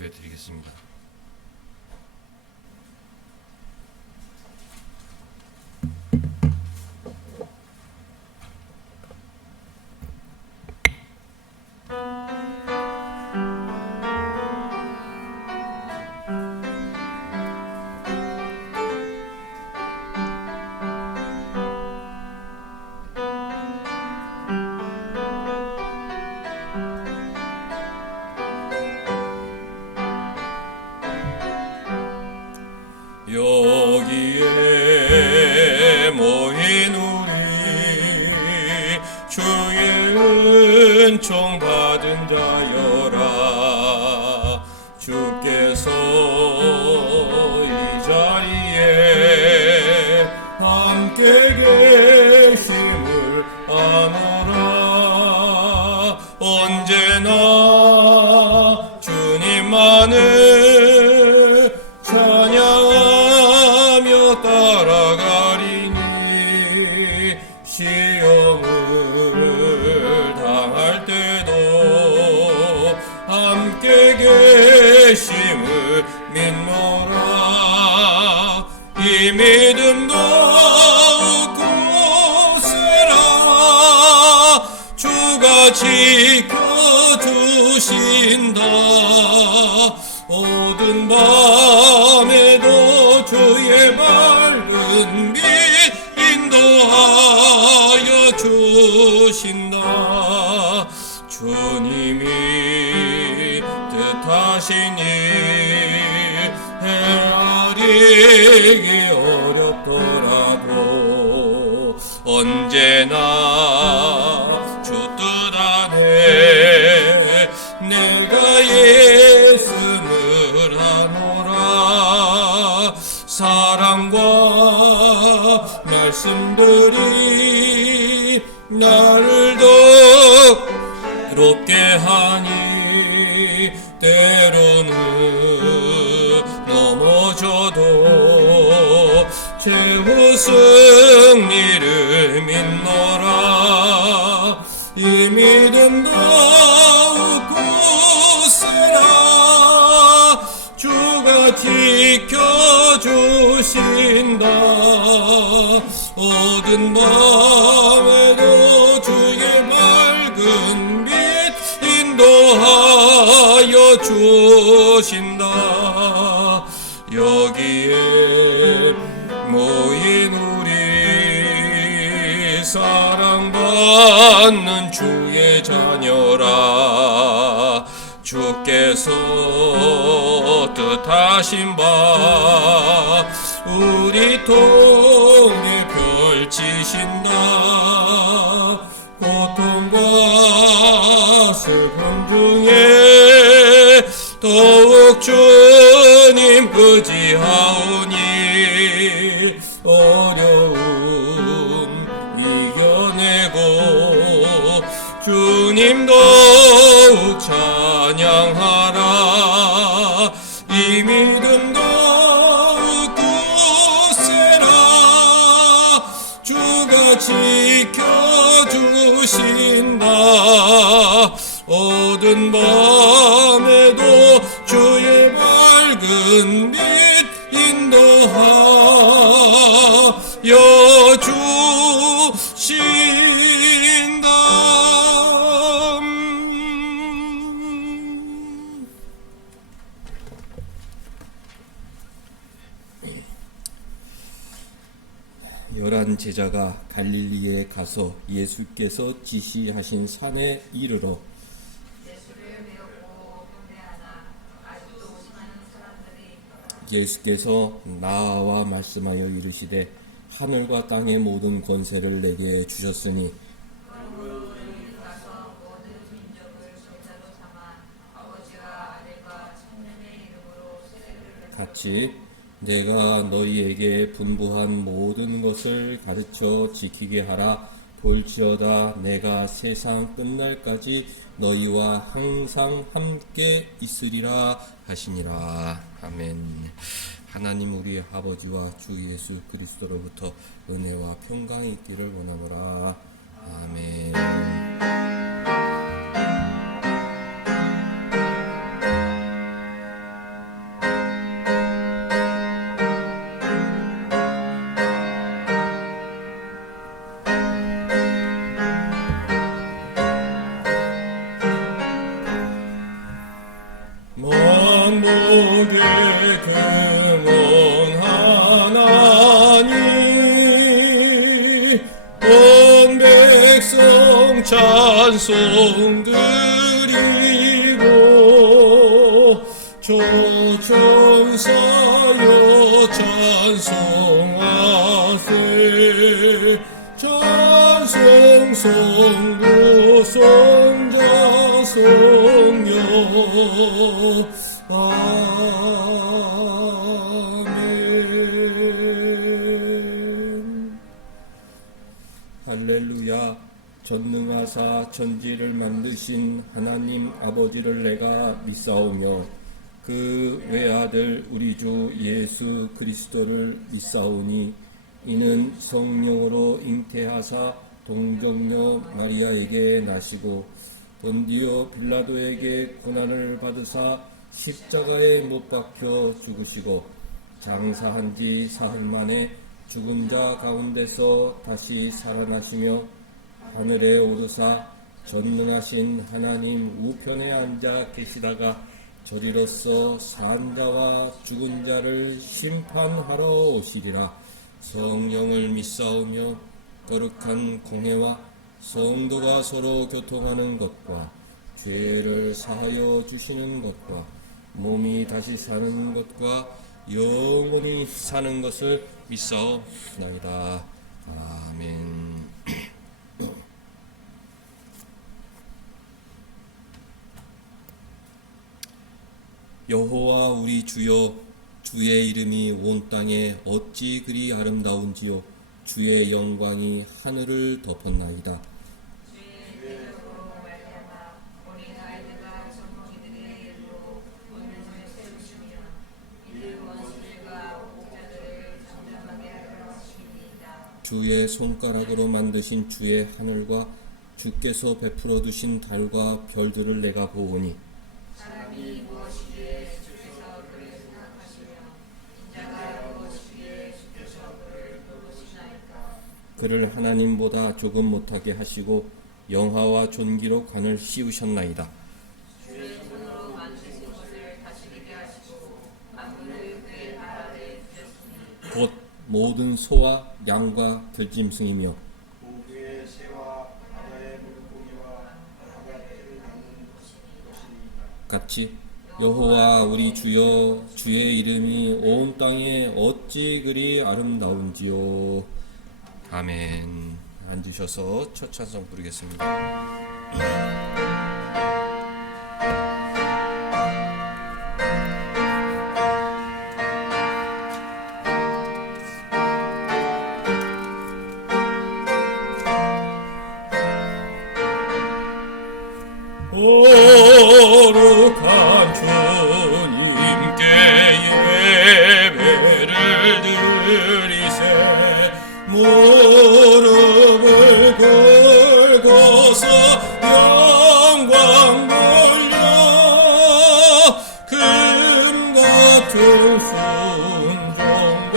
예배 드리겠습니다. 여기에 모인 우리 주의 은총 받은 자여라. 주께서 이 자리에 함께 계심을 아노라. 언제나 주님만을 찬양하며 따라가리니 시험을 당할 때도 함께 계심을 믿노라. 이 믿음 더욱 굳세라. 주가 지켜주신다. 모든 밤에도 주의 맑은 빛 인도하여 주신다. 주님이 뜻하신 일 헤아리기 어렵더라도 언제나 주 뜻 안에 내가 예수를 하노라. 사랑과 말씀들이 나를 더 괴롭게 하니 때로는 넘어져도 최후 승리를 믿노라. 이 믿음 더욱 굳세라. 주가 지켜주신다. 모든 밤에도 주의 맑은 빛 인도하여 주신다. 여기에 모인 우리 사랑받는 주의 자녀라. 주께서 뜻하신 바 우리 통해 펼치신다. 고통과 슬픔 중에 더욱 주님 의지하오니 어려움 이겨내고 주님 더욱 찬양하라. 이 믿음 더욱 굳세라. 주가 지켜주신다. 모든 밤에도 주의 맑은 빛 인도하여 주신다. 열한 제자가 갈릴리에 가서 예수께서 지시하신 산에 이르러 예수께서 나와 말씀하여 이르시되 하늘과 땅의 모든 권세를 내게 주셨으니 같이 내가 너희에게 분부한 모든 것을 가르쳐 지키게 하라. 볼지어다 내가 세상 끝날까지 너희와 항상 함께 있으리라 하시니라. 아멘. 하나님 우리 아버지와 주 예수 그리스도로부터 은혜와 평강이 있기를 원하노라. 아멘. 찬송 드리고 조천사여 찬송하세 찬송 성부 성자 성령 아멘. 할렐루야. 전능하사 천지를 만드신 하나님 아버지를 내가 믿사오며 그 외아들 우리 주 예수 그리스도를 믿사오니 이는 성령으로 잉태하사 동정녀 마리아에게 나시고 본디오 빌라도에게 고난을 받으사 십자가에 못 박혀 죽으시고 장사한 지 사흘 만에 죽은 자 가운데서 다시 살아나시며 하늘에 오르사 전능하신 하나님 우편에 앉아 계시다가 저리로서 산 자와 죽은 자를 심판하러 오시리라. 성령을 믿사오며 거룩한 공회와 성도가 서로 교통하는 것과 죄를 사하여 주시는 것과 몸이 다시 사는 것과 영원히 사는 것을 믿사옵나이다. 아멘. 여호와 우리 주여, 주의 이름이 온 땅에 어찌 그리 아름다운지요. 주의 영광이 하늘을 덮었나이다. 주의 손가락으로 만드신 주의 하늘과 주께서 베풀어 두신 달과 별들을 내가 보오니 사람이 무엇이기에 주께서 그를 생각하시며 인자가 무엇이기에 주께서 그를 돌보시나이까. 그를 하나님보다 조금 못하게 하시고 영화와 존귀로 관을 씌우셨나이다. 주의 손으로 만드신 것을 다스리게 하시고 만물을 그의 발 아래 두셨으니 곧 모든 소와 양과 들짐승이며 고기의 새와 바다의 물고기와 바닷새를 낳는 것이니이다. 같이 여호와 우리 주여, 주의 이름이 온 땅에 어찌 그리 아름다운지요. 아멘. 앉으셔서 첫 찬송 부르겠습니다. 거룩한 주님께 예배를 드리세. 무릎을 꿇고서 영광 돌려 금 같은 순종과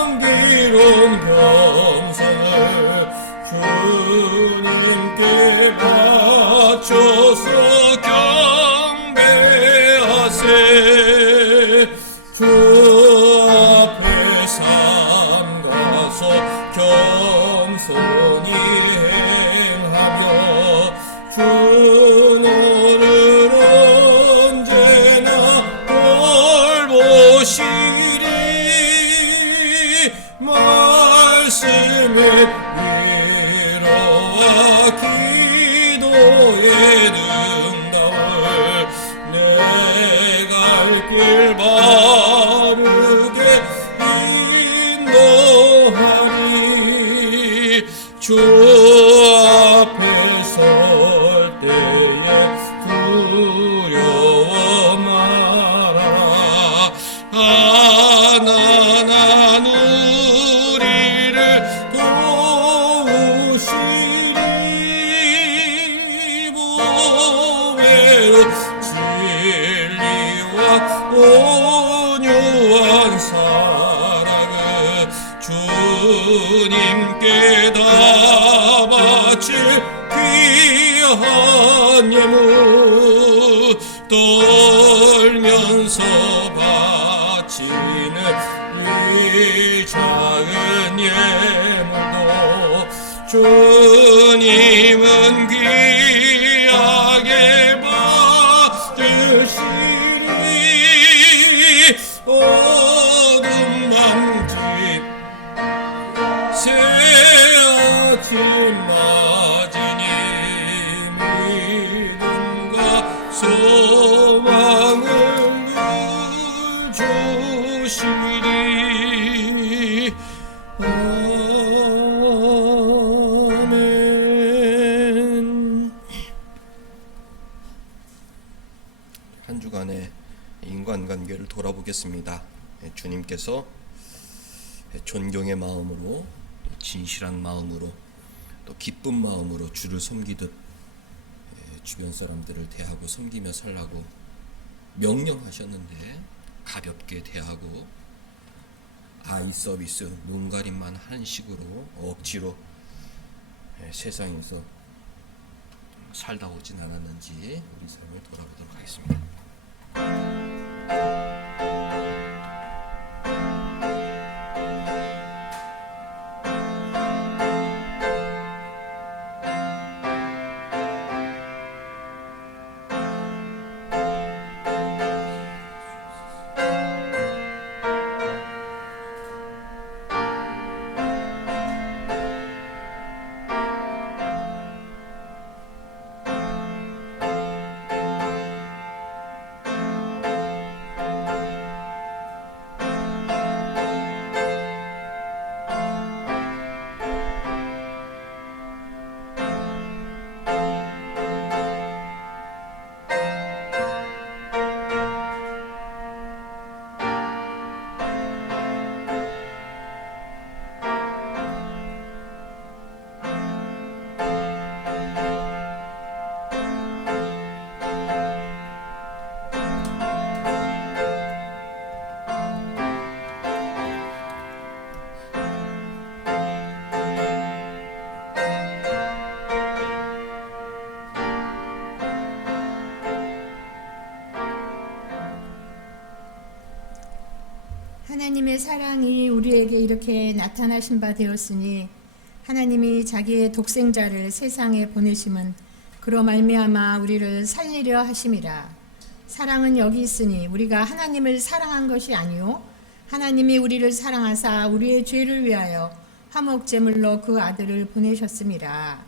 향기로운 겸손을 주님께 바쳐서 경배하세. 그 앞에 삼가서 겸손히 행하며 그 너를 언제나 돌보시리. 말씀의 위로와 기도의 능답을 내 갈 길 바르게 인도하리. 주 앞에 설 때에 두려워 말아라. 가난한 우리를 도우시리. 보배로 진리와 온유한 사랑을 주님께 다 바칠 귀한 예물 떨면서 바치는 이 작은 예물도 주님은 소망을 주시리. 아멘. 한 주간의 인간관계를 돌아보겠습니다. 주님께서 존경의 마음으로, 진실한 마음으로, 또 기쁜 마음으로 주를 섬기듯 주변 사람들을 대하고 섬기며 살라고 명령하셨는데 가볍게 대하고 아이 서비스, 눈가림만 하는 식으로 억지로 세상에서 살다 오진 않았는지 우리 삶을 돌아보도록 하겠습니다. 하나님의 사랑이 우리에게 이렇게 나타나신 바 되었으니 하나님이 자기의 독생자를 세상에 보내심은 그로 말미암아 우리를 살리려 하심이라. 사랑은 여기 있으니 우리가 하나님을 사랑한 것이 아니요 하나님이 우리를 사랑하사 우리의 죄를 위하여 화목제물로 그 아들을 보내셨음이라.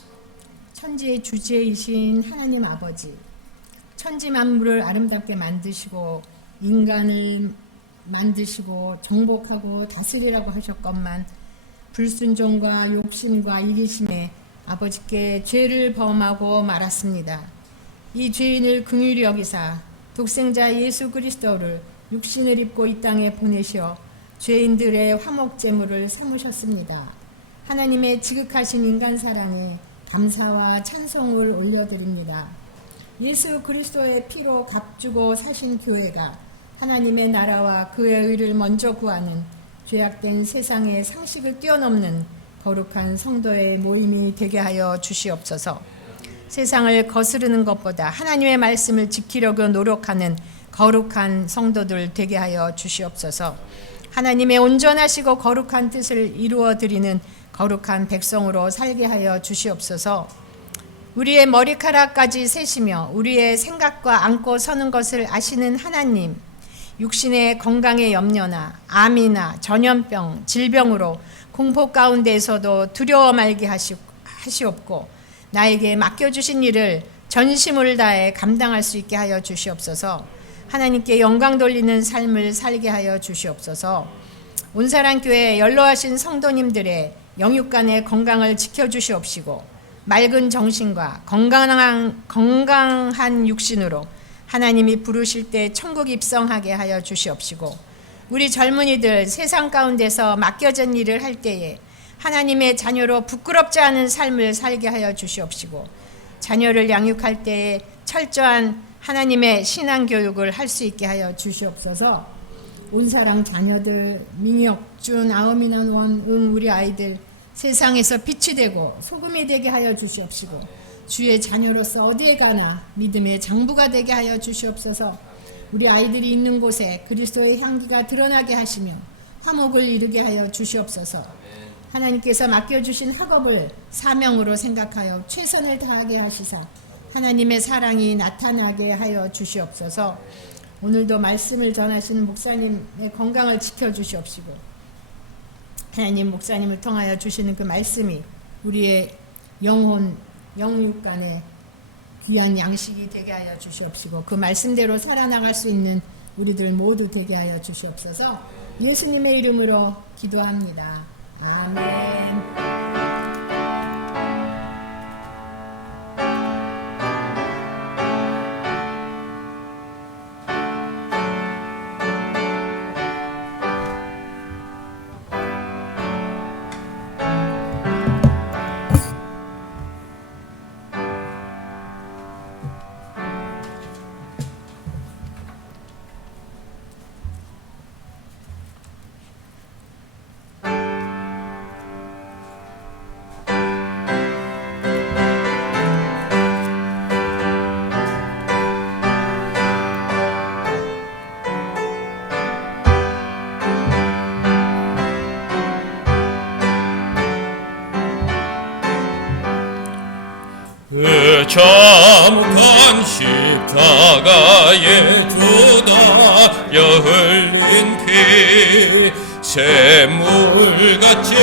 천지의 주제이신 하나님 아버지, 천지 만물을 아름답게 만드시고 인간을 만드시고 정복하고 다스리라고 하셨건만 불순종과 욕심과 이기심에 아버지께 죄를 범하고 말았습니다. 이 죄인을 긍휼히 여기사 독생자 예수 그리스도를 육신을 입고 이 땅에 보내셔 죄인들의 화목제물을 삼으셨습니다. 하나님의 지극하신 인간 사랑에 감사와 찬송을 올려드립니다. 예수 그리스도의 피로 값주고 사신 교회가 하나님의 나라와 그의 의를 먼저 구하는 죄악된 세상의 상식을 뛰어넘는 거룩한 성도의 모임이 되게 하여 주시옵소서. 세상을 거스르는 것보다 하나님의 말씀을 지키려고 노력하는 거룩한 성도들 되게 하여 주시옵소서. 하나님의 온전하시고 거룩한 뜻을 이루어 드리는 거룩한 백성으로 살게 하여 주시옵소서. 우리의 머리카락까지 세시며 우리의 생각과 안고 서는 것을 아시는 하나님, 육신의 건강의 염려나 암이나 전염병, 질병으로 공포 가운데에서도 두려워 말게 하시옵고 나에게 맡겨주신 일을 전심을 다해 감당할 수 있게 하여 주시옵소서. 하나님께 영광 돌리는 삶을 살게 하여 주시옵소서. 온사랑교회 연로하신 성도님들의 영육간의 건강을 지켜주시옵시고 맑은 정신과 건강한 육신으로 하나님이 부르실 때 천국 입성하게 하여 주시옵시고 우리 젊은이들 세상 가운데서 맡겨진 일을 할 때에 하나님의 자녀로 부끄럽지 않은 삶을 살게 하여 주시옵시고 자녀를 양육할 때에 철저한 하나님의 신앙교육을 할 수 있게 하여 주시옵소서. 온사랑 자녀들 민혁준, 아우미나 노원, 우리 아이들 세상에서 빛이 되고 소금이 되게 하여 주시옵시고 주의 자녀로서 어디에 가나 믿음의 장부가 되게 하여 주시옵소서. 우리 아이들이 있는 곳에 그리스도의 향기가 드러나게 하시며 화목을 이루게 하여 주시옵소서. 하나님께서 맡겨주신 학업을 사명으로 생각하여 최선을 다하게 하시사 하나님의 사랑이 나타나게 하여 주시옵소서. 오늘도 말씀을 전하시는 목사님의 건강을 지켜주시옵시고 하나님 목사님을 통하여 주시는 그 말씀이 우리의 영혼, 영육간에 귀한 양식이 되게 하여 주시옵시고 그 말씀대로 살아나갈 수 있는 우리들 모두 되게 하여 주시옵소서. 예수님의 이름으로 기도합니다. 아멘. 그 참혹한 십자가에 주다여 흘린 피 샘물같이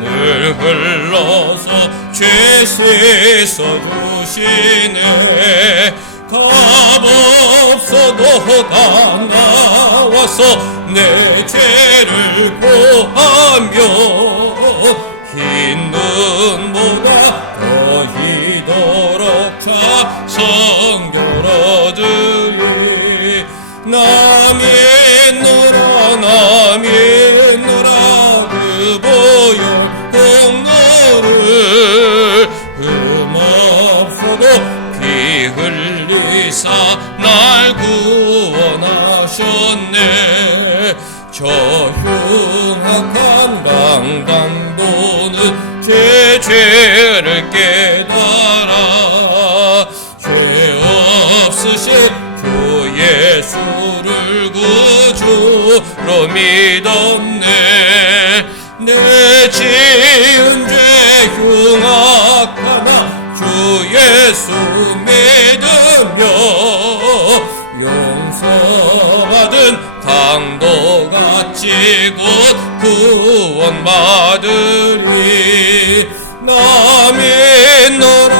늘 흘러서 죄 씻어 주시네. 값없어도 다 나와서 내 죄를 고하며 흰 눈보다 더 이도록 성결어들이 나 믿노라 그 보혈 공로를 흠없어도 피 흘리사 날 구원하셨네. 저 흉악한 강당도는 제 죄를 깨달아 죄 없으신 주 예수를 구주로 믿었네. 내 지은 죄 흉악하나 주 예수 믿으며 용서받은 강도같이 곧 구원받으리. 나 믿노라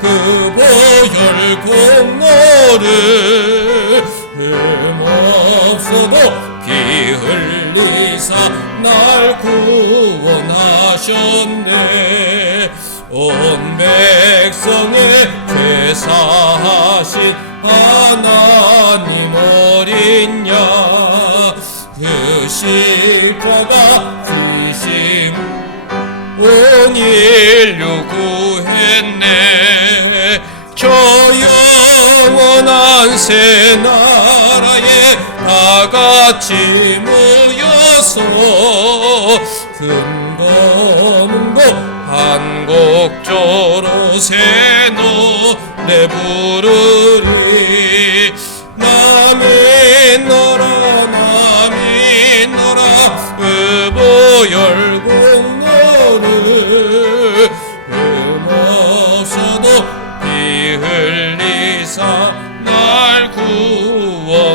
그 보혈 공로를 흠없어도 피 흘리사 날 구원하셨네. 온 백성의 죄 사하신 하나님 어린 양 그 십자가 지심 온 인류 구했네. 저 영원한 새 나라에 다 같이 모여서 금거문고 한 곡조로 새 노래 부르리. 나 믿노라 그 보혈 공로를 흠없어도 피 흘리사 날 구원하셨네.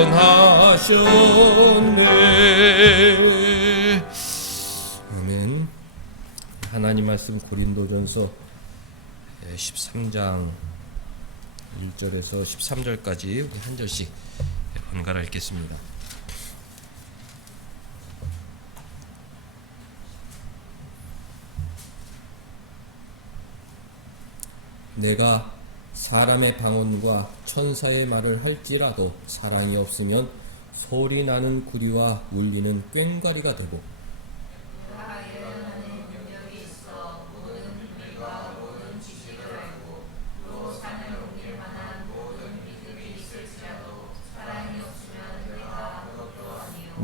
아멘. 하나님 말씀 고린도전서 13장 1절에서 13절까지 우리 한 절씩 번갈아 읽겠습니다. 내가 사람의 방언과 천사의 말을 할지라도 사랑이 없으면 소리 나는 구리와 울리는 꽹과리가 되고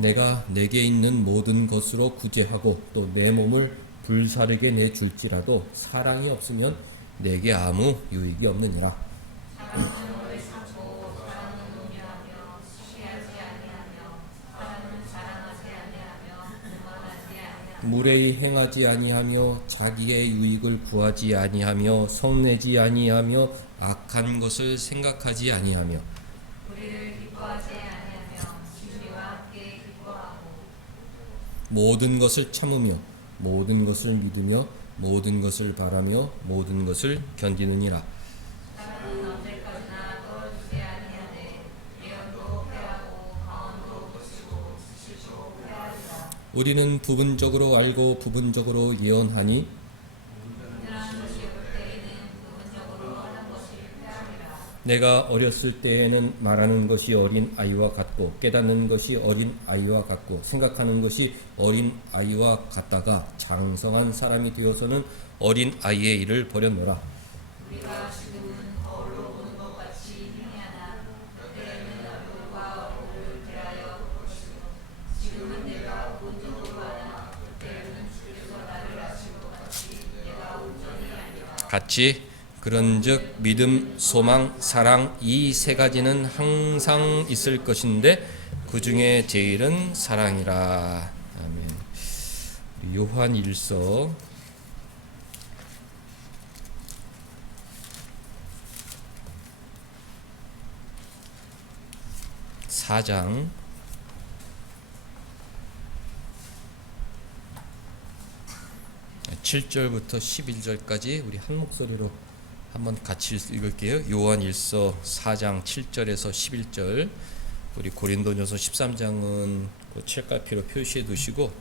내가 내게 있는 모든 것으로 구제하고 또 내 몸을 불사르게 내줄지라도 사랑이 없으면 내게 아무 유익이 없느니라. 무례히 행하지 아니하며 자기의 유익을 구하지 아니하며 성내지 아니하며 악한 것을 생각하지 아니하며 모든 것을 참으며 모든 것을 믿으며 모든 것을 바라며 모든 것을 견디느니라. 사랑은 언제까지나 떨어지지 아니하되 예언도 패하고 강언도 거치고 수치도 패하리라. 우리는 부분적으로 알고 부분적으로 예언하니 온전한 것이 올 때에는 부분적으로 하는 것이 패하리라. 내가 어렸을 때에는 말하는 것이 어린 아이와 같고 깨닫는 것이 어린 아이와 같고 생각하는 것이 어린 아이와 같다가 장성한 사람이 되어서는 어린 아이의 일을 버렸노라. 우리가 지금은 거울로 보는 것 같이 행하나 그때에는 얼굴과 얼굴을 대하여 볼 것이요 지금은 내가 온전으로 하나 그때에는 주께서 나를 아신 것 같이 내가 온전히 아니라. 같이 그런즉 믿음, 소망, 사랑 이 세 가지는 항상 있을 것인데 그 중에 제일은 사랑이라. 아멘. 요한 1서 4장 7절부터 11절까지 우리 한 목소리로 한번 같이 읽을게요. 요한 1서 4장 7절에서 11절. 우리 고린도전서 13장은 책갈피로 표시해 두시고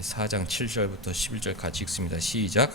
4장 7절부터 11절 같이 읽습니다. 시작.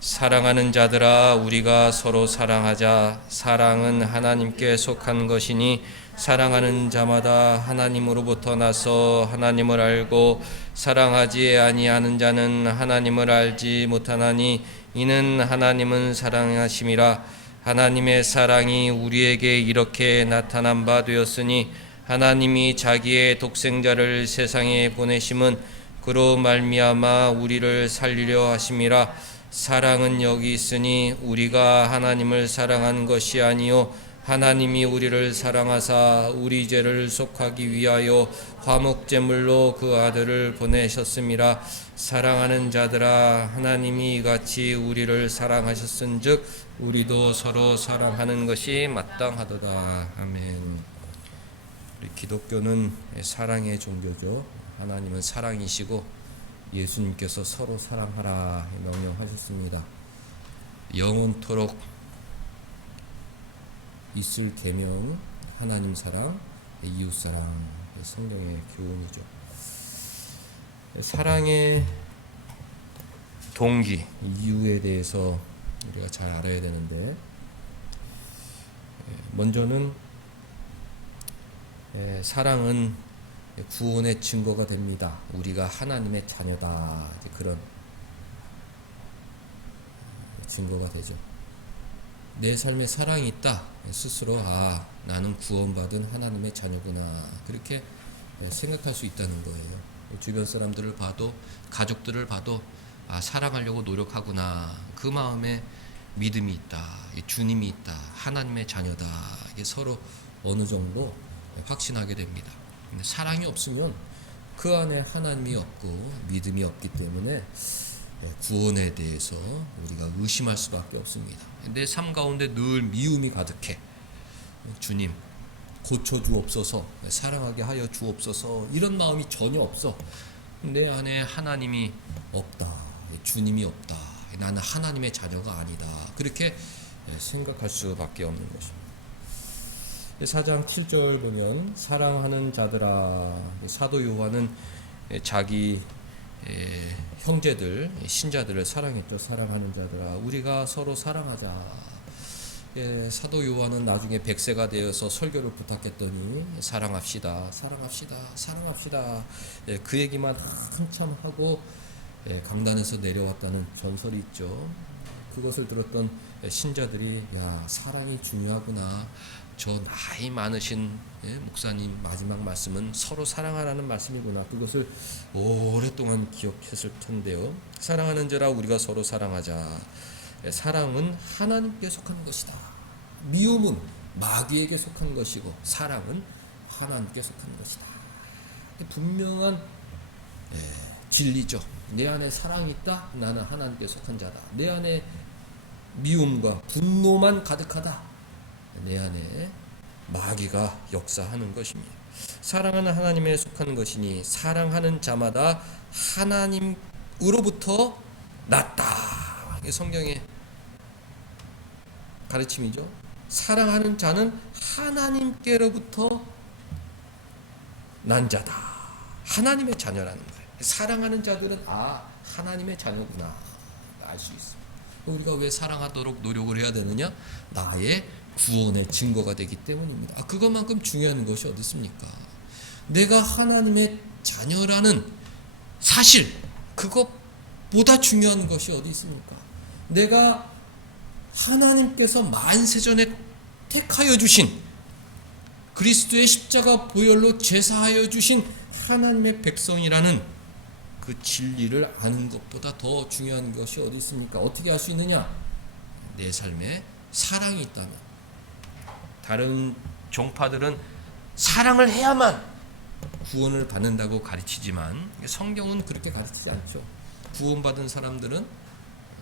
사랑하는 자들아 우리가 서로 사랑하자. 사랑은 하나님께 속한 것이니 사랑하는 자마다 하나님으로부터 나서 하나님을 알고 사랑하지 아니하는 자는 하나님을 알지 못하나니 이는 하나님은 사랑하심이라. 하나님의 사랑이 우리에게 이렇게 나타난 바 되었으니 하나님이 자기의 독생자를 세상에 보내심은 그로 말미암아 우리를 살리려 하심이라. 사랑은 여기 있으니 우리가 하나님을 사랑한 것이 아니요 하나님이 우리를 사랑하사 우리 죄를 속하기 위하여 화목제물로 그 아들을 보내셨음이라. 사랑하는 자들아 하나님이 이같이 우리를 사랑하셨은즉 우리도 서로 사랑하는 것이 마땅하도다. 아멘. 우리 기독교는 사랑의 종교죠. 하나님은 사랑이시고 예수님께서 서로 사랑하라 명령하셨습니다. 영원토록 있을 계명, 하나님 사랑, 이웃 사랑, 성경의 교훈이죠. 사랑의 동기, 이유에 대해서 우리가 잘 알아야 되는데, 먼저는 사랑은 구원의 증거가 됩니다. 우리가 하나님의 자녀다, 그런 증거가 되죠. 내 삶에 사랑이 있다. 스스로 나는 구원받은 하나님의 자녀구나. 그렇게 생각할 수 있다는 거예요. 주변 사람들을 봐도 가족들을 봐도 사랑하려고 노력하구나. 그 마음에 믿음이 있다. 주님이 있다. 하나님의 자녀다. 이게 서로 어느 정도 확신하게 됩니다. 근데 사랑이 없으면 그 안에 하나님이 없고 믿음이 없기 때문에 구원에 대해서 우리가 의심할 수밖에 없습니다. 내 삶 가운데 늘 미움이 가득해. 주님 고쳐주옵소서, 사랑하게 하여 주옵소서, 이런 마음이 전혀 없어. 내 안에 하나님이 없다, 주님이 없다, 나는 하나님의 자녀가 아니다, 그렇게 생각할 수밖에 없는 것입니다. 4장 7절 보면 사랑하는 자들아, 사도 요한은 자기 형제들, 신자들을 사랑했죠. 사랑하는 자들아, 우리가 서로 사랑하자. 사도 요한은 나중에 100세가 되어서 설교를 부탁했더니 사랑합시다, 사랑합시다, 사랑합시다, 그 얘기만 한참 하고 강단에서 내려왔다는 전설이 있죠. 그것을 들었던 신자들이 사랑이 중요하구나. 저 나이 많으신 목사님 마지막 말씀은 서로 사랑하라는 말씀이구나. 그것을 오랫동안 기억했을 텐데요. 사랑하는 자라 우리가 서로 사랑하자. 사랑은 하나님께 속한 것이다. 미움은 마귀에게 속한 것이고 사랑은 하나님께 속한 것이다. 분명한 진리죠. 내 안에 사랑이 있다. 나는 하나님께 속한 자다. 내 안에 미움과 분노만 가득하다. 내 안에 마귀가 역사하는 것입니다. 사랑은 하나님에 속한 것이니 사랑하는 자마다 하나님으로부터 났다. 성경의 가르침이죠. 사랑하는 자는 하나님께로부터 난 자다. 하나님의 자녀라는 거예요. 사랑하는 자들은 하나님의 자녀구나 알 수 있습니다. 우리가 왜 사랑하도록 노력을 해야 되느냐? 나의 구원의 증거가 되기 때문입니다. 그것만큼 중요한 것이 어디 있습니까? 내가 하나님의 자녀라는 사실, 그것보다 중요한 것이 어디 있습니까? 내가 하나님께서 만세전에 택하여 주신 그리스도의 십자가 보혈로 제사하여 주신 하나님의 백성이라는 그 진리를 아는 것보다 더 중요한 것이 어디 있습니까? 어떻게 할 수 있느냐? 내 삶에 사랑이 있다면. 다른 종파들은 사랑을 해야만 구원을 받는다고 가르치지만 성경은 그렇게 가르치지 않죠. 구원받은 사람들은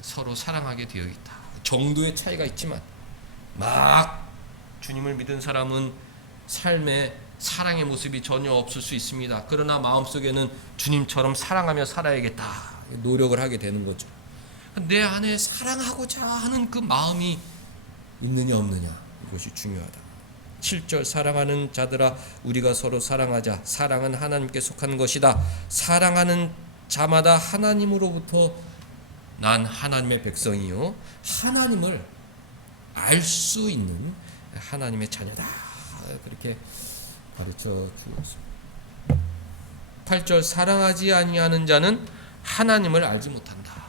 서로 사랑하게 되어 있다. 정도의 차이가 있지만 막 주님을 믿은 사람은 삶에 사랑의 모습이 전혀 없을 수 있습니다. 그러나 마음속에는 주님처럼 사랑하며 살아야겠다 노력을 하게 되는 거죠. 내 안에 사랑하고자 하는 그 마음이 있느냐 없느냐, 이것이 중요하다. 7절 사랑하는 자들아 우리가 서로 사랑하자. 사랑은 하나님께 속한 것이다. 사랑하는 자마다 하나님으로부터 난 하나님의 백성이요 하나님을 알 수 있는 하나님의 자녀다. 그렇게 가르쳐 주고 있습니다. 8절 사랑하지 아니하는 자는 하나님을 알지 못한다.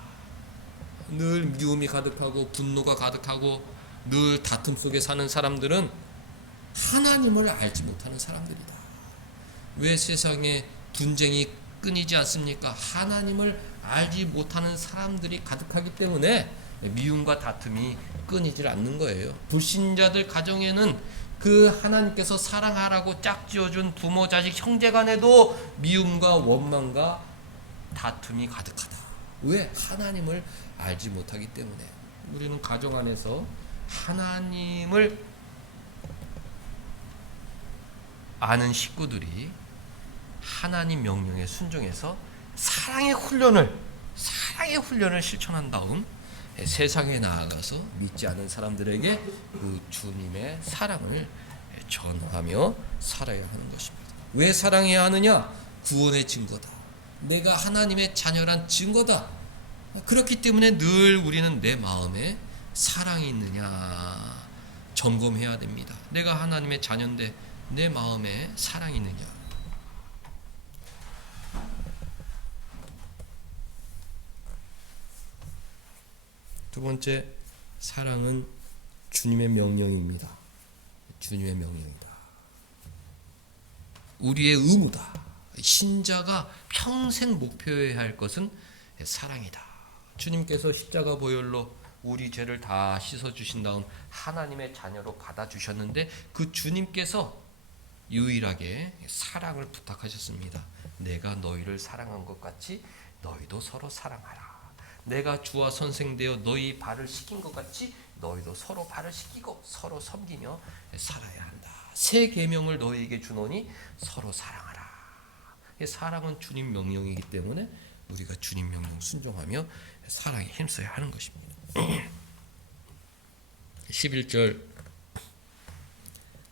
늘 미움이 가득하고 분노가 가득하고 늘 다툼 속에 사는 사람들은 하나님을 알지 못하는 사람들이다. 왜 세상에 분쟁이 끊이지 않습니까? 하나님을 알지 못하는 사람들이 가득하기 때문에 미움과 다툼이 끊이질 않는 거예요. 불신자들 가정에는 그 하나님께서 사랑하라고 짝지어준 부모, 자식, 형제간에도 미움과 원망과 다툼이 가득하다. 왜? 하나님을 알지 못하기 때문에. 우리는 가정 안에서 하나님을 아는 식구들이 하나님 명령에 순종해서 사랑의 훈련을 실천한 다음 세상에 나아가서 믿지 않은 사람들에게 그 주님의 사랑을 전하며 살아야 하는 것입니다. 왜 사랑해야 하느냐? 구원의 증거다. 내가 하나님의 자녀란 증거다. 그렇기 때문에 늘 우리는 내 마음에 사랑이 있느냐 점검해야 됩니다. 내가 하나님의 자녀인데 내 마음에 사랑이 있느냐. 두 번째, 사랑은 주님의 명령입니다. 주님의 명령이다. 우리의 의무다. 신자가 평생 목표해야 할 것은 사랑이다. 주님께서 십자가 보혈로 우리 죄를 다 씻어주신 다음 하나님의 자녀로 받아주셨는데 그 주님께서 유일하게 사랑을 부탁하셨습니다. 내가 너희를 사랑한 것 같이 너희도 서로 사랑하라. 내가 주와 선생되어 너희 발을 씻긴 것 같이 너희도 서로 발을 씻기고 서로 섬기며 살아야 한다. 새 계명을 너희에게 주노니 서로 사랑하라. 사랑은 주님 명령이기 때문에 우리가 주님 명령 순종하며 사랑에 힘써야 하는 것입니다. 11절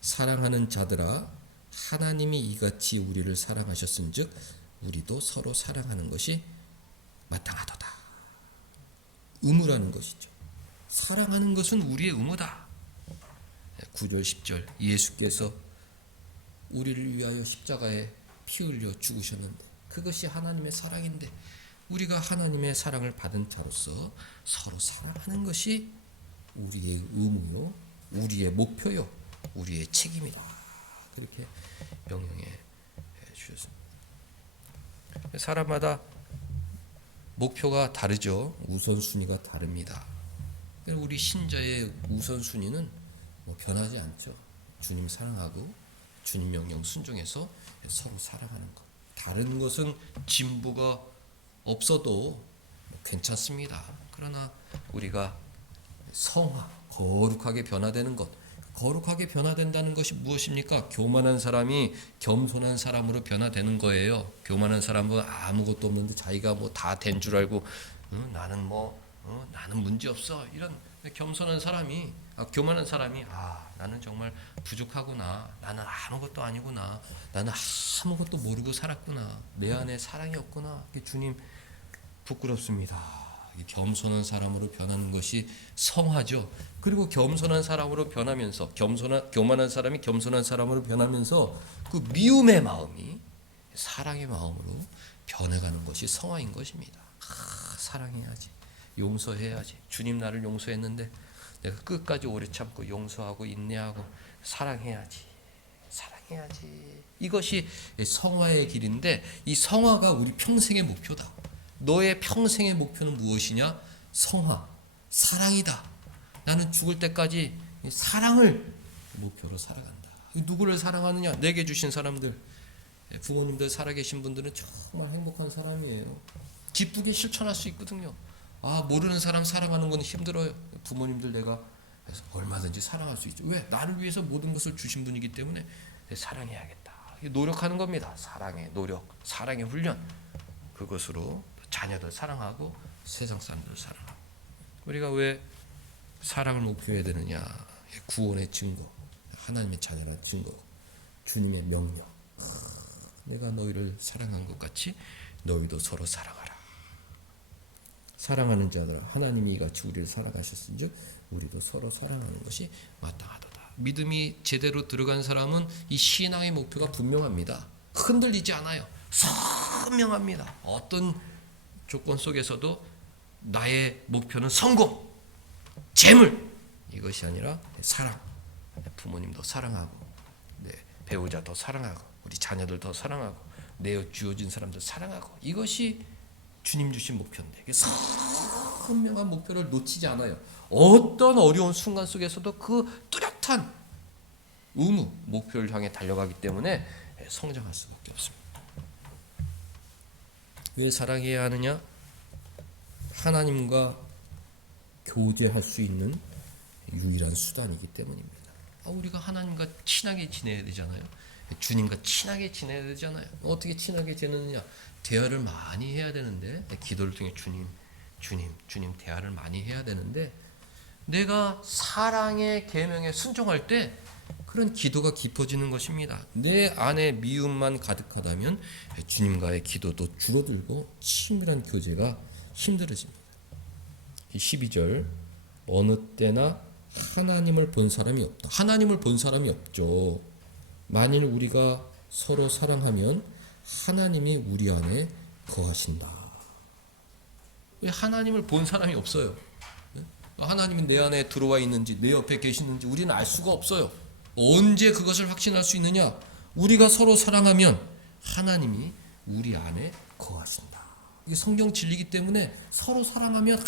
사랑하는 자들아 하나님이 이같이 우리를 사랑하셨은즉 우리도 서로 사랑하는 것이 마땅하도다. 의무라는 것이죠. 사랑하는 것은 우리의 의무다. 9절 10절 예수께서 우리를 위하여 십자가에 피 흘려 죽으셨는데 그것이 하나님의 사랑인데 우리가 하나님의 사랑을 받은 자로서 서로 사랑하는 것이 우리의 의무요, 우리의 목표요, 우리의 책임이다. 그렇게 명령해 주셨습니다. 사람마다 목표가 다르죠. 우선순위가 다릅니다. 우리 신자의 우선순위는 변하지 않죠. 주님 사랑하고 주님 명령 순종해서 서로 사랑하는 것. 다른 것은 진보가 없어도 괜찮습니다. 그러나 우리가 성화, 거룩하게 변화되는 것. 거룩하게 변화된다는 것이 무엇입니까? 교만한 사람이 겸손한 사람으로 변화되는 거예요. 교만한 사람은 아무것도 없는데 자기가 다 된 줄 알고 나는 나는 문제 없어. 이런 겸손한 사람이, 교만한 사람이, 나는 정말 부족하구나. 나는 아무것도 아니구나. 나는 아무것도 모르고 살았구나. 내 안에 사랑이 없구나. 주님 부끄럽습니다. 겸손한 사람으로 변하는 것이 성화죠. 그리고 겸손한 사람으로 변하면서, 교만한 사람이 겸손한 사람으로 변하면서 그 미움의 마음이 사랑의 마음으로 변해가는 것이 성화인 것입니다. 사랑해야지, 용서해야지. 주님 나를 용서했는데 내가 끝까지 오래 참고 용서하고 인내하고 사랑해야지. 이것이 성화의 길인데, 이 성화가 우리 평생의 목표다. 너의 평생의 목표는 무엇이냐? 성화, 사랑이다. 나는 죽을 때까지 사랑을 목표로 살아간다. 누구를 사랑하느냐? 내게 주신 사람들, 부모님들 살아계신 분들은 정말 행복한 사람이에요. 기쁘게 실천할 수 있거든요. 모르는 사람 사랑하는 건 힘들어요. 부모님들 내가 얼마든지 사랑할 수 있죠. 왜? 나를 위해서 모든 것을 주신 분이기 때문에 사랑해야겠다. 노력하는 겁니다. 사랑의 노력, 사랑의 훈련. 그것으로 자녀들 사랑하고 세상 사람들 사랑하고. 우리가 왜 사랑을 목표해야 되느냐? 구원의 증거, 하나님의 자녀라는 증거, 주님의 명령. 내가 너희를 사랑한 것 같이 너희도 서로 사랑하라. 사랑하는 자들아, 하나님이 이같이 우리를 사랑하셨은즉 우리도 서로 사랑하는 것이 마땅하도다. 믿음이 제대로 들어간 사람은 이 신앙의 목표가 분명합니다. 흔들리지 않아요. 선명합니다. 어떤 조건 속에서도 나의 목표는 성공, 재물, 이것이 아니라 사랑. 부모님도 사랑하고, 배우자도 사랑하고, 우리 자녀들 더 사랑하고, 내 주어진 사람들 사랑하고. 이것이 주님 주신 목표인데, 선명한 목표를 놓치지 않아요. 어떤 어려운 순간 속에서도 그 뚜렷한 의무, 목표를 향해 달려가기 때문에 성장할 수밖에 없습니다. 왜 사랑해야 하느냐? 하나님과 교제할 수 있는 유일한 수단이기 때문입니다. 우리가 하나님과 친하게 지내야 되잖아요. 주님과 친하게 지내야 되잖아요. 어떻게 친하게 지내느냐? 대화를 많이 해야 되는데, 기도를 통해 주님 대화를 많이 해야 되는데, 내가 사랑의 계명에 순종할 때 그런 기도가 깊어지는 것입니다. 내 안에 미움만 가득하다면 주님과의 기도도 줄어들고 친밀한 교제가 힘들어집니다. 12절, 어느 때나 하나님을 본 사람이 없다. 하나님을 본 사람이 없죠. 만일 우리가 서로 사랑하면 하나님이 우리 안에 거하신다. 왜 하나님을 본 사람이 없어요? 하나님이 내 안에 들어와 있는지, 내 옆에 계시는지 우리는 알 수가 없어요. 언제 그것을 확신할 수 있느냐? 우리가 서로 사랑하면 하나님이 우리 안에 거하신다. 이게 성경 진리이기 때문에 서로 사랑하면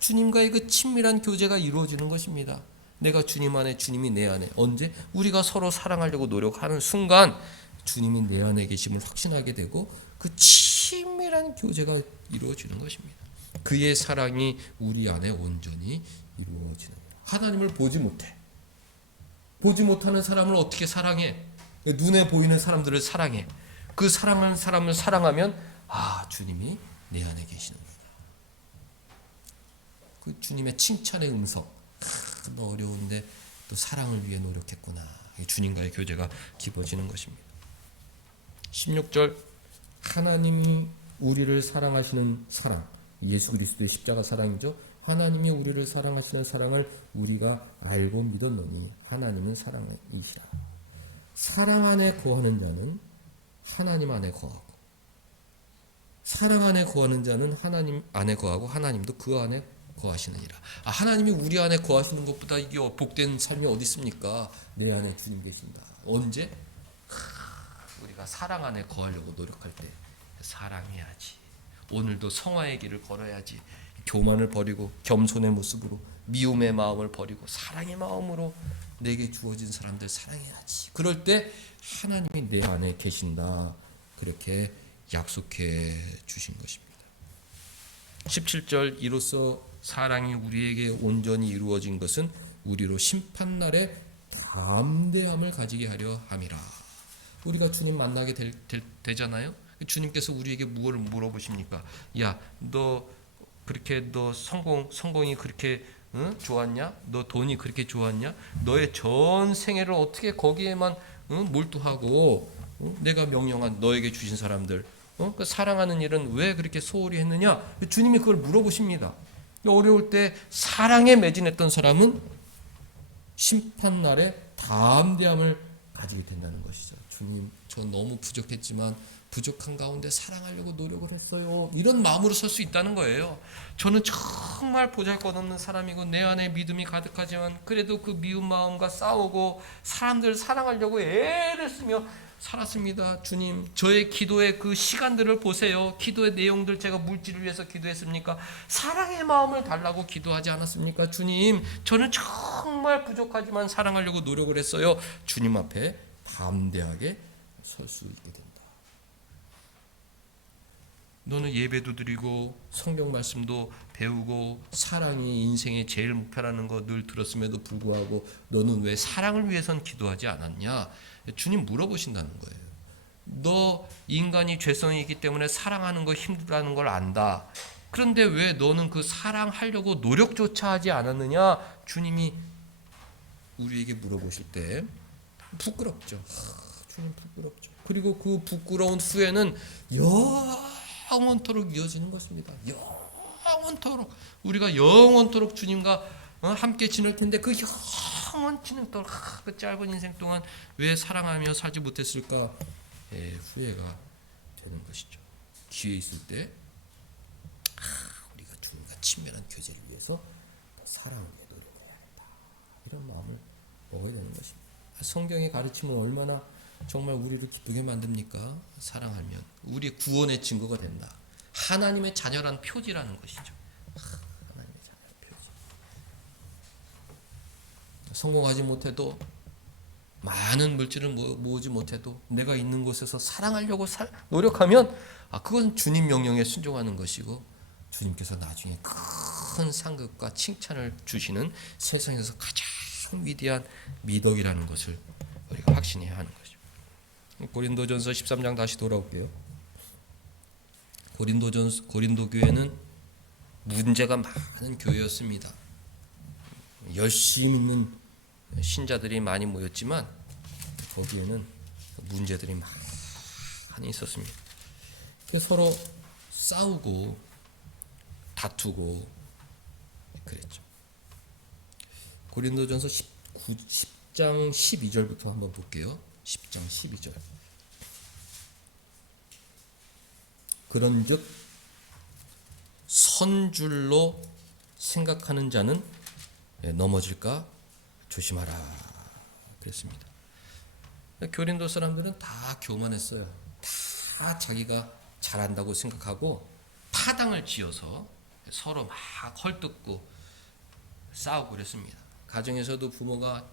주님과의 그 친밀한 교제가 이루어지는 것입니다. 내가 주님 안에, 주님이 내 안에. 언제? 우리가 서로 사랑하려고 노력하는 순간 주님이 내 안에 계심을 확신하게 되고 그 친밀한 교제가 이루어지는 것입니다. 그의 사랑이 우리 안에 온전히 이루어지는 거예요. 하나님을 보지 못해. 보지 못하는 사람을 어떻게 사랑해? 눈에 보이는 사람들을 사랑해. 그 사랑하는 사람을 사랑하면 주님이 내 안에 계시는구나. 그 주님의 칭찬의 음성. 너 어려운데 또 사랑을 위해 노력했구나. 주님과의 교제가 깊어지는 것입니다. 16절, 하나님 우리를 사랑하시는 사랑, 예수 그리스도의 십자가 사랑이죠. 하나님이 우리를 사랑하시는 사랑을 우리가 알고 믿었노니 하나님은 사랑이시라. 사랑 안에 거하는 자는 하나님 안에 거하고, 사랑 안에 거하는 자는 하나님 안에 거하고 하나님도 그 안에 거하시느니라. 하나님이 우리 안에 거하시는 것보다 이게 복된 삶이 어디 있습니까? 내 안에 주님 계신다. 언제? 우리가 사랑 안에 거하려고 노력할 때 사랑해야지. 오늘도 성화의 길을 걸어야지. 교만을 버리고 겸손의 모습으로, 미움의 마음을 버리고 사랑의 마음으로 내게 주어진 사람들 사랑해야지. 그럴 때 하나님이 내 안에 계신다. 그렇게 약속해 주신 것입니다. 17절, 이로써 사랑이 우리에게 온전히 이루어진 것은 우리로 심판날에 담대함을 가지게 하려 함이라. 우리가 주님 만나게 되잖아요. 주님께서 우리에게 무엇을 물어보십니까? 야, 너 그렇게 너 성공이 그렇게 좋았냐? 너 돈이 그렇게 좋았냐? 너의 전 생애를 어떻게 거기에만 몰두하고 내가 명령한 너에게 주신 사람들 그 사랑하는 일은 왜 그렇게 소홀히 했느냐? 주님이 그걸 물어보십니다. 어려울 때 사랑에 매진했던 사람은 심판날에 담대함을 가지게 된다는 것이죠. 주님, 저 너무 부족했지만 부족한 가운데 사랑하려고 노력을 했어요. 이런 마음으로 설 수 있다는 거예요. 저는 정말 보잘것없는 사람이고 내 안에 믿음이 가득하지만 그래도 그 미운 마음과 싸우고 사람들 사랑하려고 애를 쓰며 살았습니다. 주님, 저의 기도의 그 시간들을 보세요. 기도의 내용들 제가 물질을 위해서 기도했습니까? 사랑의 마음을 달라고 기도하지 않았습니까? 주님, 저는 정말 부족하지만 사랑하려고 노력을 했어요. 주님 앞에 담대하게 설 수 있게 된다. 너는 예배도 드리고 성경 말씀도 배우고 사랑이 인생의 제일 목표라는 거 늘 들었음에도 불구하고 너는 왜 사랑을 위해선 기도하지 않았냐? 주님 물어보신다는 거예요. 너 인간이 죄성이 있기 때문에 사랑하는 거 힘들다는 걸 안다. 그런데 왜 너는 그 사랑하려고 노력조차 하지 않았느냐? 주님이 우리에게 물어보실 때 부끄럽죠. 주님 부끄럽죠. 그리고 그 부끄러운 후에는 영원토록 이어지는 것입니다. 영원토록 우리가 영원토록 주님과 함께 지낼 텐데 그 영원 지내도록 그 짧은 인생 동안 왜 사랑하며 살지 못했을까? 후회가 되는 것이죠. 기회 있을 때 우리가 주님과 친밀한 교제를 위해서 사랑하게 노력해야겠다. 이런 마음을 먹어야 되는 것입니다. 성경의 가르침은 얼마나 정말 우리를 기쁘게 만듭니까? 사랑하면 우리 구원의 증거가 된다. 하나님의 자녀란 표지라는 것이죠. 하나님의 자녀란 표지. 성공하지 못해도 많은 물질을 모으지 못해도 내가 있는 곳에서 사랑하려고 노력하면 그건 주님 명령에 순종하는 것이고 주님께서 나중에 큰 상급과 칭찬을 주시는 세상에서 가장 위대한 미덕이라는 것을 우리가 확신해야 하는 거죠. 고린도전서 13장 다시 돌아올게요. 고린도 교회는 문제가 많은 교회였습니다. 열심히 있는 신자들이 많이 모였지만 거기에는 문제들이 많이 있었습니다. 서로 싸우고 다투고 그랬죠. 고린도전서 10장 12절부터 한번 볼게요. 10장 12절. 그런즉 선줄로 생각하는 자는 넘어질까 조심하라 그랬습니다. 고린도 사람들은 다 교만했어요. 다 자기가 잘한다고 생각하고 파당을 지어서 서로 막 헐뜯고 싸우고 그랬습니다. 가정에서도 부모가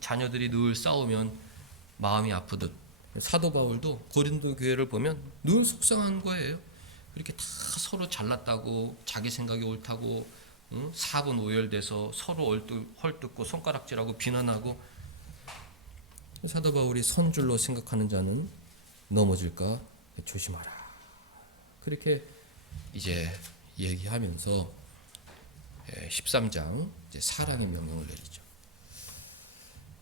자녀들이 늘 싸우면 마음이 아프듯 사도 바울도 고린도 교회를 보면 늘 속상한 거예요. 이렇게 다 서로 잘났다고 자기 생각이 옳다고 사분 오열돼서 서로 헐뜯고 손가락질하고 비난하고 사도 바울이 선줄로 생각하는 자는 넘어질까 조심하라. 그렇게 이제 얘기하면서 13장 이제 사랑의 명령을 내리죠.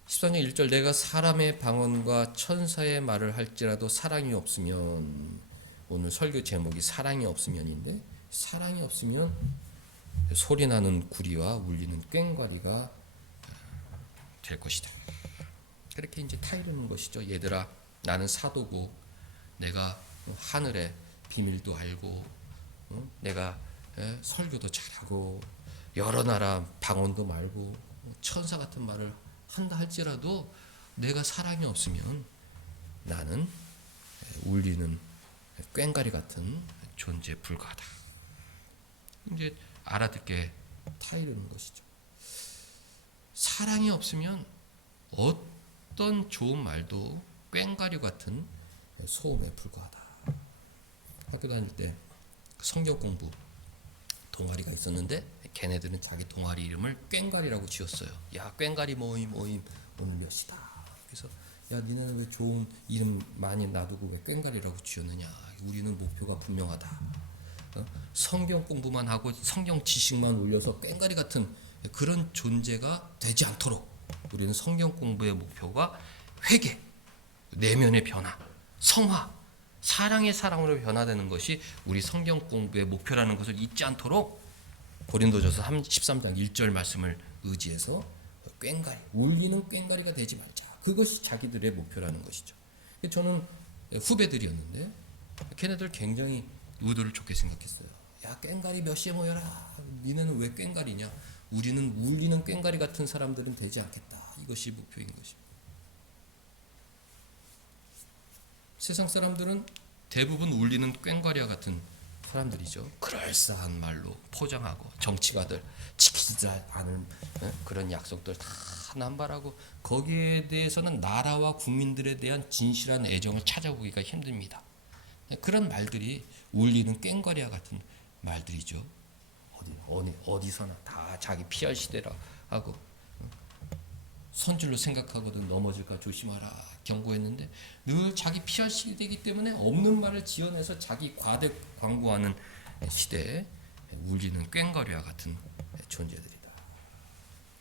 14장 1절 내가 사람의 방언과 천사의 말을 할지라도 사랑이 없으면 오늘 설교 제목이 사랑이 없으면인데 사랑이 없으면 소리나는 구리와 울리는 꽹과리가 될 것이다. 그렇게 이제 타이르는 것이죠. 얘들아 나는 사도고 내가 하늘의 비밀도 알고 내가 설교도 잘하고 여러 나라 방언도 말고 천사 같은 말을 한다 할지라도 내가 사랑이 없으면 나는 울리는 꽹과리 같은 존재에 불과하다. 이제 알아듣게 타이르는 것이죠. 사랑이 없으면 어떤 좋은 말도 꽹과리 같은 소음에 불과하다. 학교 다닐 때 성경 공부 동아리가 있었는데 걔네들은 자기 동아리 이름을 꽹과리라고 지었어요. 야 꽹과리 모임 오늘 몇 시다. 그래서 야 니네는 왜 좋은 이름 많이 놔두고 왜 꽹과리라고 지었느냐. 우리는 목표가 분명하다. 성경 공부만 하고 성경 지식만 올려서 꽹과리 같은 그런 존재가 되지 않도록 우리는 성경 공부의 목표가 회개, 내면의 변화, 성화, 사랑의 사랑으로 변화되는 것이 우리 성경 공부의 목표라는 것을 잊지 않도록 고린도전서 13장 1절 말씀을 의지해서 꽹과리, 울리는 꽹과리가 되지 말자. 그것이 자기들의 목표라는 것이죠. 저는 후배들이었는데 걔네들 굉장히 의도를 좋게 생각했어요. 야, 꽹과리 몇 시에 모여라. 니네는 왜 꽹과리냐? 우리는 울리는 꽹과리 같은 사람들은 되지 않겠다. 이것이 목표인 것입니다. 세상 사람들은 대부분 울리는 꽹과리와 같은 사람들이죠. 그럴싸한 말로 포장하고 정치가들 지키지 않을 그런 약속들 다 남발하고 거기에 대해서는 나라와 국민들에 대한 진실한 애정을 찾아보기가 힘듭니다. 그런 말들이 울리는 꽹과리와 같은 말들이죠. 어디서나 다 자기 PR 시대라 하고 선줄로 생각하거든 넘어질까 조심하라 경고했는데 늘 자기 PR 시대이기 때문에 없는 말을 지어내서 자기 과대 광고하는 시대에 울리는 꽹과리와 같은 존재들이다.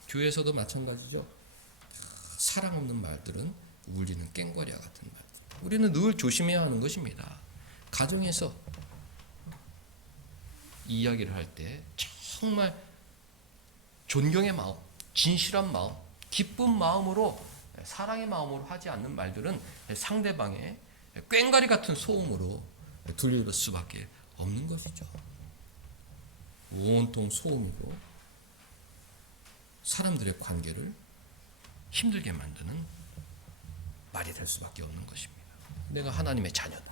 교회에서도 마찬가지죠. 사랑 없는 말들은 울리는 꽹과리와 같은 말들. 우리는 늘 조심해야 하는 것입니다. 가정에서 이야기를 할 때 정말 존경의 마음, 진실한 마음, 기쁜 마음으로 사랑의 마음으로 하지 않는 말들은 상대방의 꽹과리 같은 소음으로 들릴 수밖에 없는 것이죠. 온통 소음이고 사람들의 관계를 힘들게 만드는 말이 될 수밖에 없는 것입니다. 내가 하나님의 자녀다.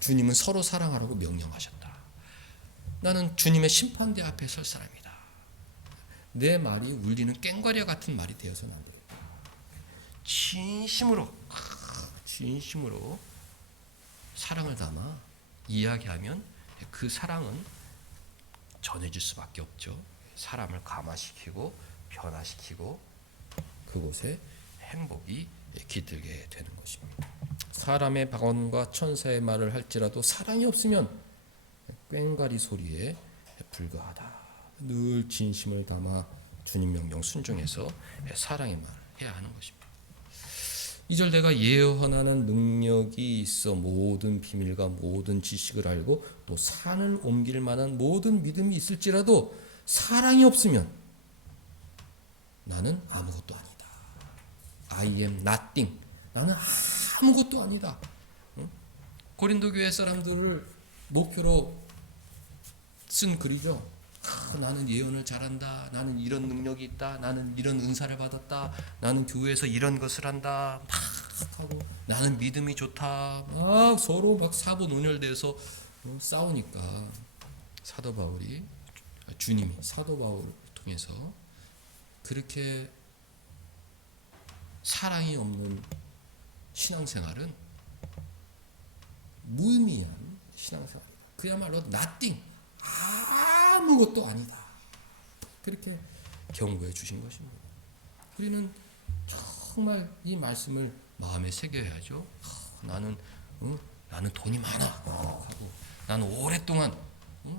주님은 서로 사랑하라고 명령하셨다. 나는 주님의 심판대 앞에 설 사람이다. 내 말이 울리는 꽹과리와 같은 말이 되어서는 안 돼요. 진심으로 사랑을 담아 이야기하면 그 사랑은 전해질 수밖에 없죠. 사람을 감화시키고 변화시키고 그곳에 행복이 깃들게 되는 것입니다. 사람의 방언과 천사의 말을 할지라도 사랑이 없으면 꽹과리 소리에 불과하다. 늘 진심을 담아 주님 명령 순종해서 사랑의 말을 해야 하는 것입니다. 2절 내가 예언하는 능력이 있어 모든 비밀과 모든 지식을 알고 또 산을 옮길 만한 모든 믿음이 있을지라도 사랑이 없으면 나는 아무것도 아니다. I am nothing. 나는 아무것도 아니다. 고린도 교회 사람들을 목표로 쓴 글이죠. 나는 예언을 잘한다. 나는 이런 능력이 있다. 나는 이런 은사를 받았다. 나는 교회에서 이런 것을 한다. 막 하고 나는 믿음이 좋다. 막 서로 막 사분온열돼서 싸우니까 사도 바울이 주님이 사도 바울을 통해서 그렇게 사랑이 없는 신앙생활은 무의미한 신앙생활이다. 그야말로 nothing. 아무것도 아니다. 그렇게 경고해 주신 것입니다. 우리는 정말 이 말씀을 마음에 새겨야죠. 나는 돈이 많아 하고 나는 오랫동안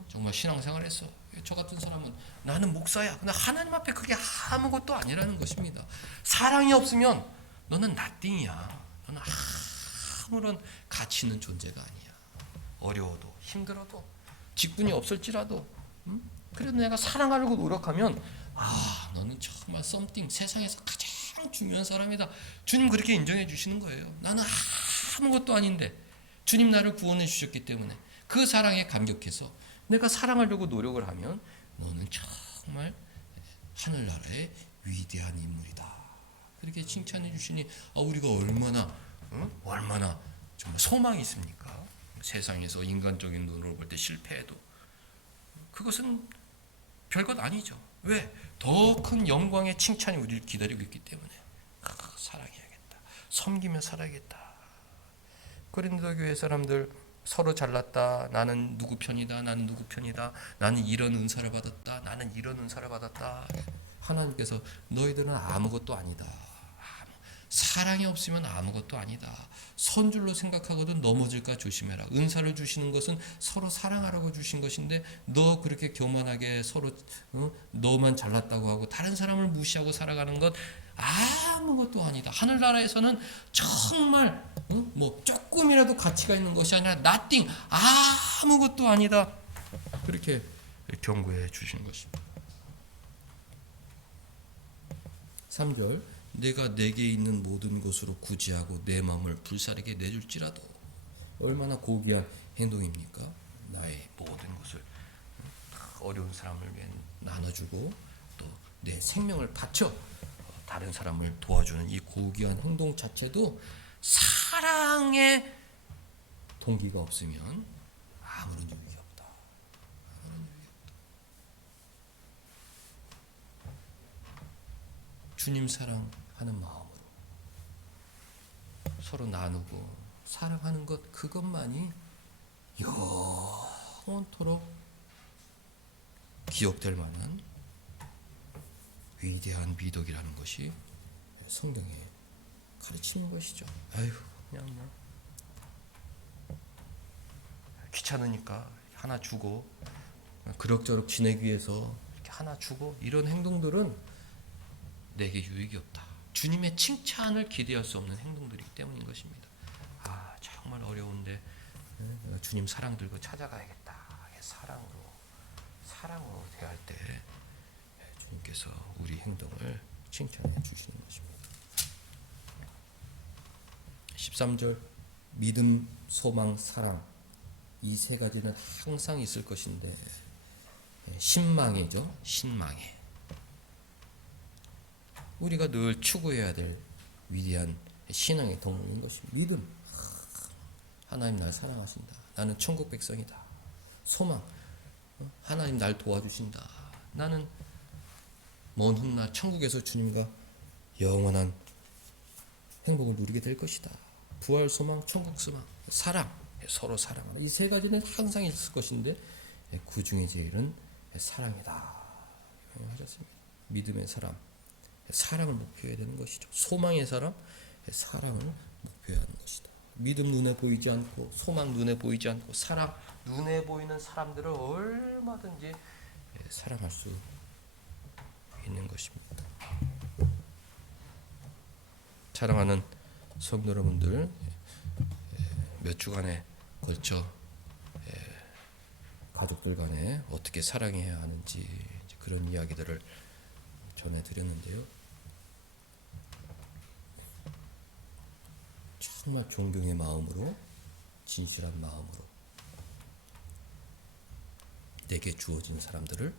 정말 신앙생활했어. 저 같은 사람은 나는 목사야. 근데 하나님 앞에 그게 아무것도 아니라는 것입니다. 사랑이 없으면 너는 nothing이야. 너는 아무런 가치 있는 존재가 아니야. 어려워도 힘들어도 직분이 없을지라도 그래도 내가 사랑하려고 노력하면 너는 정말 something, 세상에서 가장 중요한 사람이다. 주님 그렇게 인정해 주시는 거예요. 나는 아무것도 아닌데 주님 나를 구원해 주셨기 때문에 그 사랑에 감격해서 내가 사랑하려고 노력을 하면 너는 정말 하늘나라의 위대한 인물이다. 그렇게 칭찬해 주시니 우리가 얼마나 정말 소망이 있습니까? 세상에서 인간적인 눈으로 볼 때 실패해도 그것은 별것 아니죠. 왜? 더 큰 영광의 칭찬이 우리를 기다리고 있기 때문에 사랑해야겠다. 섬기며 살아야겠다. 고린도 교회 사람들 서로 잘났다. 나는 누구 편이다. 나는 누구 편이다. 나는 이런 은사를 받았다. 나는 이런 은사를 받았다. 하나님께서 너희들은 아무것도 아니다. 사랑이 없으면 아무것도 아니다. 선줄로 생각하거든 넘어질까 조심해라. 은사를 주시는 것은 서로 사랑하라고 주신 것인데 너 그렇게 교만하게 서로 너만 잘났다고 하고 다른 사람을 무시하고 살아가는 것 아무것도 아니다. 하늘나라에서는 정말 뭐 조금이라도 가치가 있는 것이 아니라 nothing, 아무것도 아니다. 그렇게 경고해 주시는 것입니다. 3절 내가 내게 있는 모든 것으로 구제하고 내 마음을 불사르게 내줄지라도. 얼마나 고귀한 행동입니까? 나의 모든 것을 어려운 사람을 위해 나눠주고 또 내 생명을 바쳐 다른 사람을 도와주는 이 고귀한 행동 자체도 사랑의 동기가 없으면 아무런 유익이 없다. 주님 사랑하는 마음으로 서로 나누고 사랑하는 것, 그것만이 영원토록 기억될 만한 위대한 미덕이라는 것이 성경에 가르치는 것이죠. 아유, 그냥 뭐 귀찮으니까 하나 주고 그럭저럭 지내기 위해서 이렇게 하나 주고 이런 행동들은 내게 유익이 없다. 주님의 칭찬을 기대할 수 없는 행동들이기 때문인 것입니다. 아, 정말 어려운데 내가 주님 사랑 들고 찾아가야겠다. 사랑으로 대할 때 주님께서 우리 행동을 칭찬해 주시는 것입니다. 13절 믿음, 소망, 사랑, 이 세 가지는 항상 있을 것인데 신망이죠. 신망에 우리가 늘 추구해야 될 위대한 신앙의 덕목인 것입니다. 믿음, 하나님 날 사랑하신다. 나는 천국 백성이다. 소망, 하나님 날 도와주신다. 나는 먼 훗날 천국에서 주님과 영원한 행복을 누리게 될 것이다. 부활 소망, 천국 소망, 사랑, 서로 사랑하는 이 세 가지는 항상 있을 것인데 그 중에 제일은 사랑이다. 하셨습니다. 믿음의 사람, 사랑을 목표해야 되는 것이죠. 소망의 사람, 사랑을 목표해야 하는 것이다. 믿음 눈에 보이지 않고, 소망 눈에 보이지 않고, 사랑 눈에 보이는 사람들을 얼마든지 사랑할 수 있는 것입니다. 사랑하는 성도 여러분들, 몇 주간에 걸쳐 가족들 간에 어떻게 사랑해야 하는지 그런 이야기들을 전해드렸는데요. 정말 존경의 마음으로, 진실한 마음으로 내게 주어진 사람들을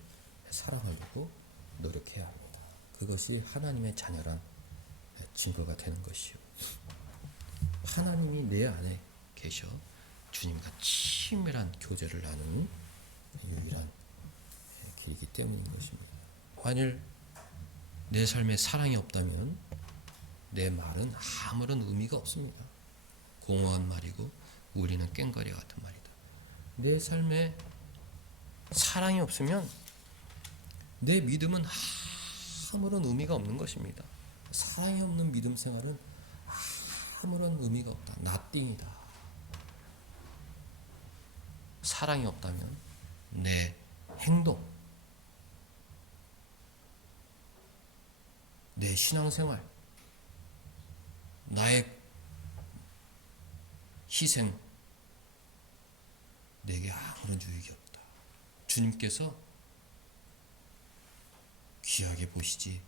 사랑하려고 노력해야 합니다. 그것이 하나님의 자녀란 증거가 되는 것이요. 하나님이 내 안에 계셔 주님과 친밀한 교제를 나누는 유일한 길이기 때문인 것입니다. 만일 내 삶에 사랑이 없다면 내 말은 아무런 의미가 없습니다. 공허한 말이고 우리는 꽹과리 같은 말이다. 내 삶에 사랑이 없으면 내 믿음은 아무런 의미가 없는 것입니다. 사랑이 없는 믿음 생활은 아무런 의미가 없다. nothing이다. 사랑이 없다면 내 행동, 내 신앙생활, 나의 희생, 내게 아무런 유익이 없다. 주님께서 귀하게 보시지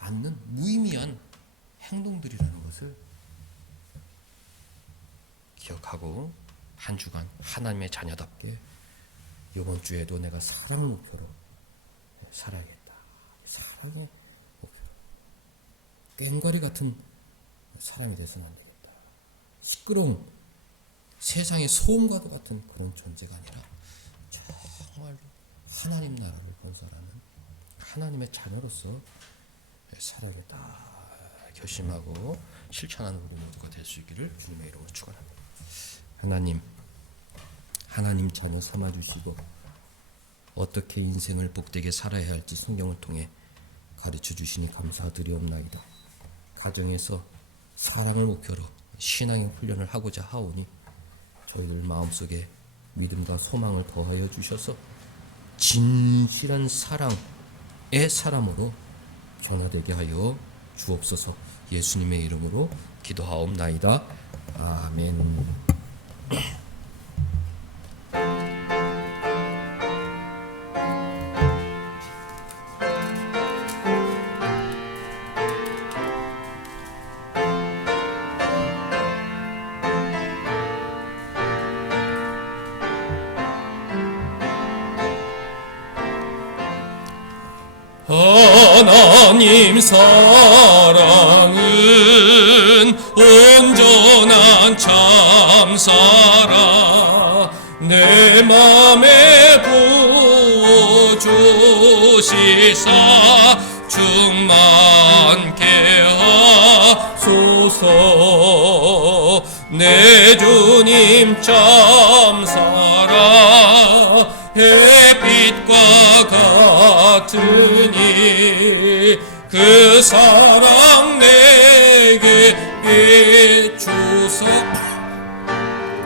않는 무의미한 행동들이라는 것을 기억하고 한 주간 하나님의 자녀답게 이번 주에도 내가 사랑 목표로 살아야겠다. 사랑의 목표로. 꽹과리 같은 사람이 되서는 안 되겠다. 시끄러운 세상의 소음과도 같은 그런 존재가 아니라 정말로 하나님 나라를 건설하는 하나님의 자녀로서 살아야겠다 결심하고 실천하는 우리 모두가 될 수 있기를 주님의 이름으로 축원합니다. 하나님 자녀 삼아주시고 어떻게 인생을 복되게 살아야 할지 성경을 통해 가르쳐 주시니 감사드리옵나이다. 가정에서 사랑을 목표로 신앙의 훈련을 하고자 하오니 저희들 마음속에 믿음과 소망을 더하여 주셔서 진실한 사랑의 사람으로 변화되게 하여 주옵소서. 예수님의 이름으로 기도하옵나이다. 아멘. 하나님 사랑은 온전한 참사랑 내 맘에 부어주시사 충만케 하소서. 내 주님 참사랑 햇빛과 같으니 그 사랑 내게 비추소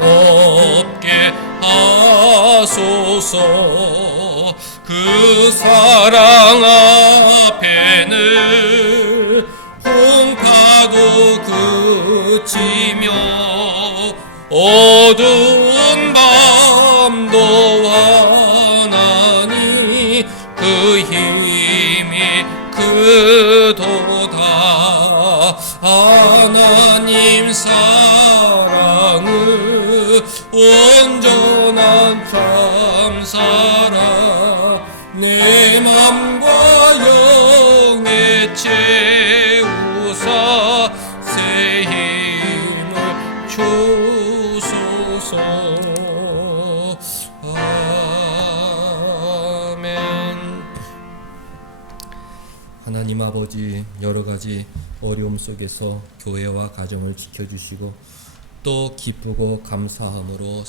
없게 하소서. 그 사랑 앞에는 홍파도 그치며 어두운 밤도 와나니 그 힘이 크도다. 하나님 사랑은 온전한 참사랑 내 맘과 영에 채우사 새 힘을 주소서. 아멘. 하나님 아버지, 여러 가지 어려움 속에서 교회와 가정을 지켜주시고 또 기쁘고 감사함으로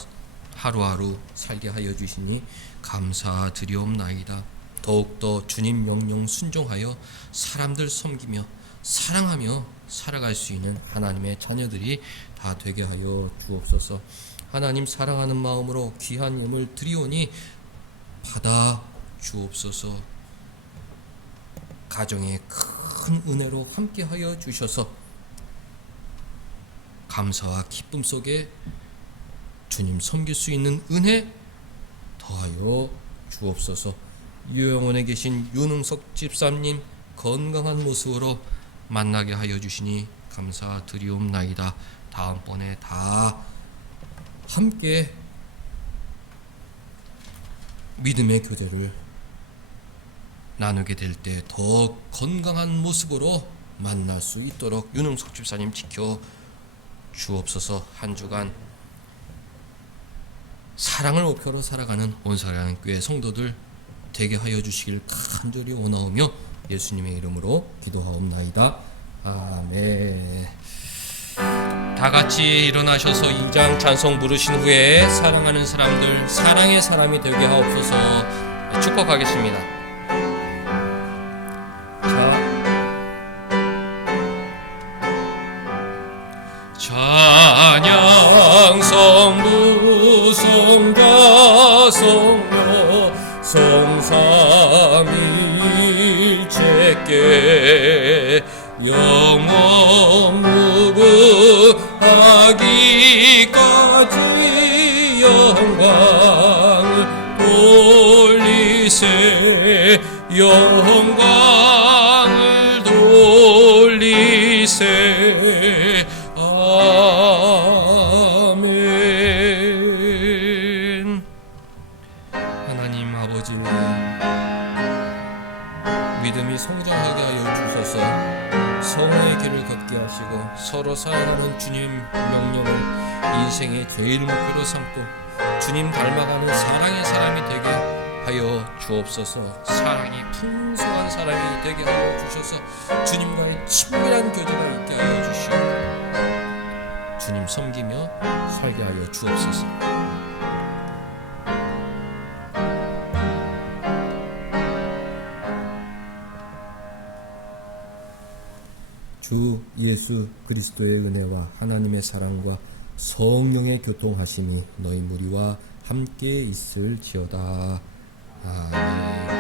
하루하루 살게 하여 주시니 감사드리옵나이다. 더욱더 주님 명령 순종하여 사람들 섬기며 사랑하며 살아갈 수 있는 하나님의 자녀들이 다 되게 하여 주옵소서. 하나님 사랑하는 마음으로 귀한 예물 드리오니 받아 주옵소서. 가정의 큰 은혜로 함께 하여 주셔서 감사와 기쁨 속에 주님 섬길 수 있는 은혜 더하여 주옵소서. 유영원에 계신 윤흥석 집사님 건강한 모습으로 만나게 하여 주시니 감사드리옵나이다. 다음번에 다 함께 믿음의 교제를 나누게 될 때 더 건강한 모습으로 만날 수 있도록 윤흥석 집사님 지켜 주옵소서. 한 주간 사랑을 목표로 살아가는 온사랑의 교회 성도들 되게 하여 주시길 간절히 원하오며 예수님의 이름으로 기도하옵나이다. 아멘. 다 같이 일어나셔서 2장 찬송 부르신 후에 사랑하는 사람들 사랑의 사람이 되게 하옵소서. 축복하겠습니다. 찬양 성부 성가 성모 성삼일체께 영원 무궁하기까지 영광을 돌리세 영광을 돌리세. 아멘. 하나님 아버지, 믿음이 성장하게 하여 주셔서 성화의 길을 걷게 하시고 서로 사랑하는 주님 명령을 인생의 제일 목표로 삼고 주님 닮아가는 사랑의 사람이 되게 하여 주옵소서. 사랑이 풍성한 사람이 되게 하여 주셔서 주님과의 친밀한 교제가 있게 하여 주시고 주님 섬기며 살게 하여 주옵소서. 주 예수 그리스도의 은혜와 하나님의 사랑과 성령의 교통하심이 너희 무리와 함께 있을지어다. 아멘.